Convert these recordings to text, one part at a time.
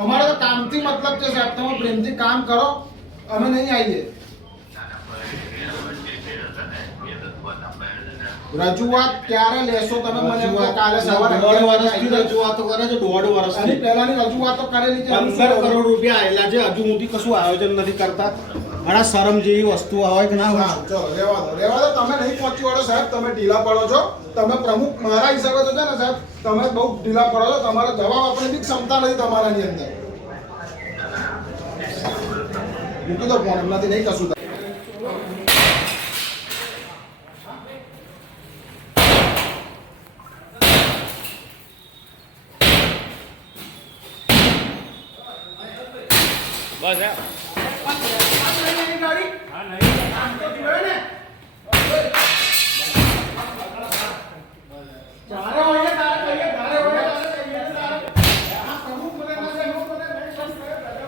અમારે તો કામથી મતલબ છે સાહેબ, તમે પ્રેમથી કામ કરો, અમે નહીં આવીએ. રજૂઆત ક્યારે લેશો તમે? મને કાલે સવારે 11 વર્ષથી રજૂઆતો કરે છે, 1.5 વર્ષ આની પહેલાની રજૂઆતો કરેલી છે. 15 કરોડ રૂપિયા આવેલા છે, હજુ સુધી કશું આયોજન નથી કરતા. અને શરમ જેવી વસ્તુ હોય કે ના હોય? ચલો રેવા દો. તમે નહીં પહોંચી વળો સાહેબ, તમે ઢીલા પડો છો. તમે પ્રમુખ મારા હિસાબે તો છે ને સાહેબ, તમે બહુ ઢીલા પડો છો. તમારો જવાબ આપવાની બી ક્ષમતા નથી તમારાની અંદર. મૂકી દો ફોન, એમનાથી નહીં કશું થાય. બસ હે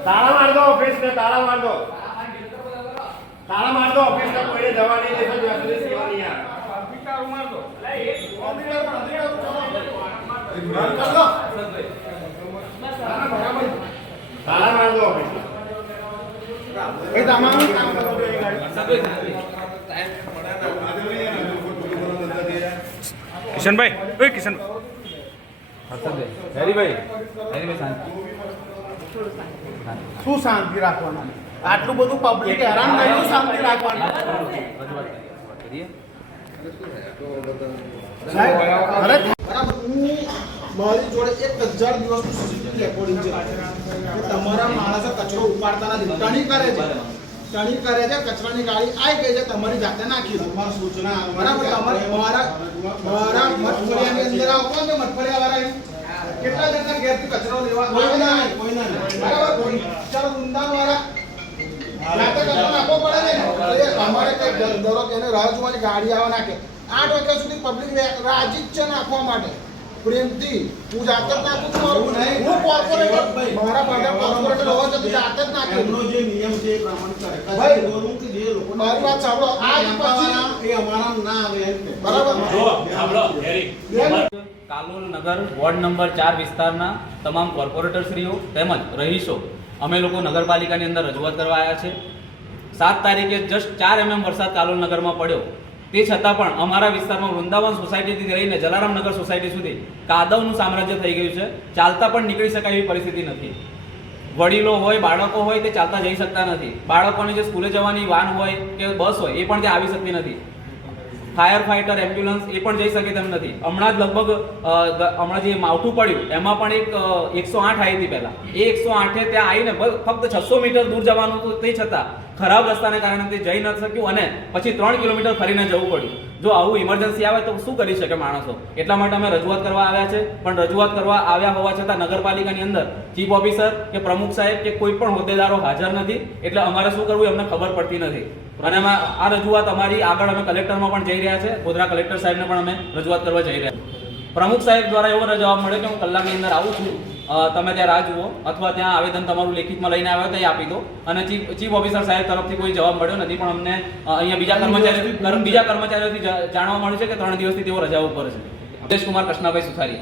તાળા માર દો ઓફિસ ને, તાળા માર દો, તાળા માર દો ઓફિસ ને. કોઈ જવા નહીં દેશો, જ્યાં સેવા નહીં યાર. માર દો તાળા માર દો ઓફિસ ને. એ તમારું કામ કરો છો. એ ગાડી કિશનભાઈ, ઓય કિશનભાઈ, હરીભાઈ શું શાંતિ રાખવાનું? આટલું બધું પબ્લિક હેરાન થયું, શાંતિ રાખવાનું. સાહેબ, બરાબર, મારી જોડે 1000 દિવસનું સીસીટીવી રેકોર્ડિંગ છે કે તમારા માણસે કચરો ઉપાડતા નથી, ટણી કરે છે, કચરાની ગાડી આવી ગઈ છે, તમારી જાતે નાખી તમારી સૂચના બરાબર. મારા મઠફળિયાની અંદર આવો ને, મઠફળિયા વાળા કેટલા જણા ઘેરથી કચરો લેવા? કોઈ ના. બરાબર, ચાલો વૃંદાવન વાળા જાતે કચરો નાખવો પડે ને. અમારે કઈ દરો કે રાહ જોવાની ગાડી આવે નાખે. 8 વાગ્યા સુધી પબ્લિક રાજી જ છે નાખવા માટે, પ્રેમથી. હું જાતે જ નાખું છું. હું કોર્પોરેટર, મારા માટે કોર્પોરેટર હોવા છતાં જાતે જ નાખું. એમનો જે નિયમ છે એ પ્રમાણે કરે. ભાઈ, જે લોકો મારી વાત સાંભળો. આજ પછી એ અમારા ના આવે એમ કે. બરાબર. કાલોલ નગર વોર્ડ નંબર 4 વિસ્તારના તમામ કોર્પોરેટરશ્રીઓ તેમજ રહીશો અમે લોકો નગરપાલિકાની અંદર રજૂઆત કરવા આવ્યા છે. 7 તારીખે જસ્ટ 4 mm વરસાદ કાલોલ નગરમાં પડ્યો, તે છતાં પણ અમારા વિસ્તારમાં વૃંદાવન સોસાયટીથી લઈને જલારામનગર સોસાયટી સુધી કાદવનું સામ્રાજ્ય થઈ ગયું છે. ચાલતા પણ નીકળી શકાય એવી પરિસ્થિતિ નથી. વડીલો હોય, બાળકો હોય, તે ચાલતા જઈ શકતા નથી. બાળકોની જે સ્કૂલે જવાની વાન હોય કે બસ હોય, એ પણ ત્યાં આવી શકતી નથી. ફાયર ફાઈટર, એમ્બ્યુલન્સ એ પણ જઈ શકે તેમ નથી. હમણાં જ લગભગ હમણાં જે માવઠું પડ્યું એમાં પણ એક 108 આવી હતી પહેલાં. એ 108 ત્યાં આવીને ફક્ત 600 મીટર દૂર જવાનું હતું, તે છતાં ખરાબ રસ્તાને કારણે તે જઈ ન શક્યું અને પછી 3 કિલોમીટર ફરીને જવું પડ્યું. જો આવું ઇમરજન્સી આવે તો શું કરી શકે માણસો? એટલા માટે અમે રજૂઆત કરવા આવ્યા છે. પણ રજૂઆત કરવા આવ્યા હોવા છતાં નગરપાલિકાની અંદર ચીફ ઓફિસર કે પ્રમુખ સાહેબ કે કોઈ પણ હોદ્દેદારો હાજર નથી. એટલે અમારે શું કરવું અમને ખબર પડતી નથી. અને આ રજૂઆત અમારી આગળ અમે કલેક્ટરમાં પણ જઈ રહ્યા છે. ગોધરા કલેક્ટર સાહેબને પણ અમે રજૂઆત કરવા જઈ રહ્યા છીએ. પ્રમુખ સાહેબ દ્વારા એવો જવાબ મળ્યો કે હું કલાકની અંદર આવું છું, તમે ત્યાં રાહ જુઓ, અથવા ત્યાં આવેદન તમારું લેખિતમાં લઈને આવ્યો તો એ આપી દો. અને ચીફ ઓફિસર સાહેબ તરફથી કોઈ જવાબ મળ્યો નથી. પણ અમને અહીંયા બીજા કર્મચારીઓથી જાણવા મળ્યું છે કે 3 દિવસથી તેઓ રજા ઉપર છે. અદેશ કુમાર કૃષ્ણભાઈ સુથારી.